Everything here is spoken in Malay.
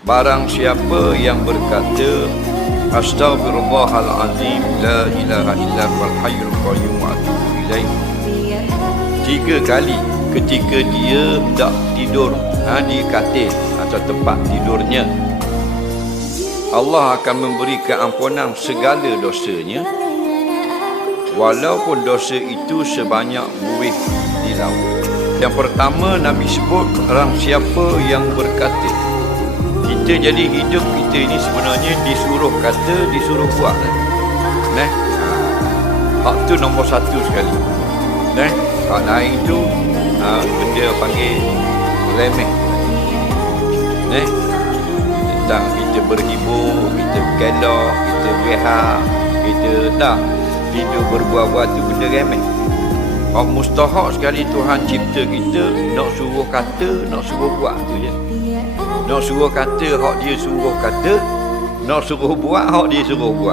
Barang siapa yang berkata Astaghfirullahalazim, la ilaha illa huwal hayyul qayyum wa atubu ilaih 3 kali ketika dia tak tidur di katil atau tempat tidurnya, Allah akan memberi keampunan segala dosanya, walaupun dosa itu sebanyak buih di laut. Yang pertama Nabi sebut orang siapa yang berkata. Kita jadi hidup kita ini sebenarnya disuruh kata, disuruh buat. Hak tu nombor 1 sekali. Hak lain tu benda panggil remeh. Tentang kita berhibur, kita bergelak, kita berehat, kita tak hidup berbuat-buat tu benda remeh. Hak mustahak sekali Tuhan cipta kita, nak suruh kata, nak suruh buat tu je. Nak suruh kata hak dia suruh kata, nak suruh buat hak dia suruh buat.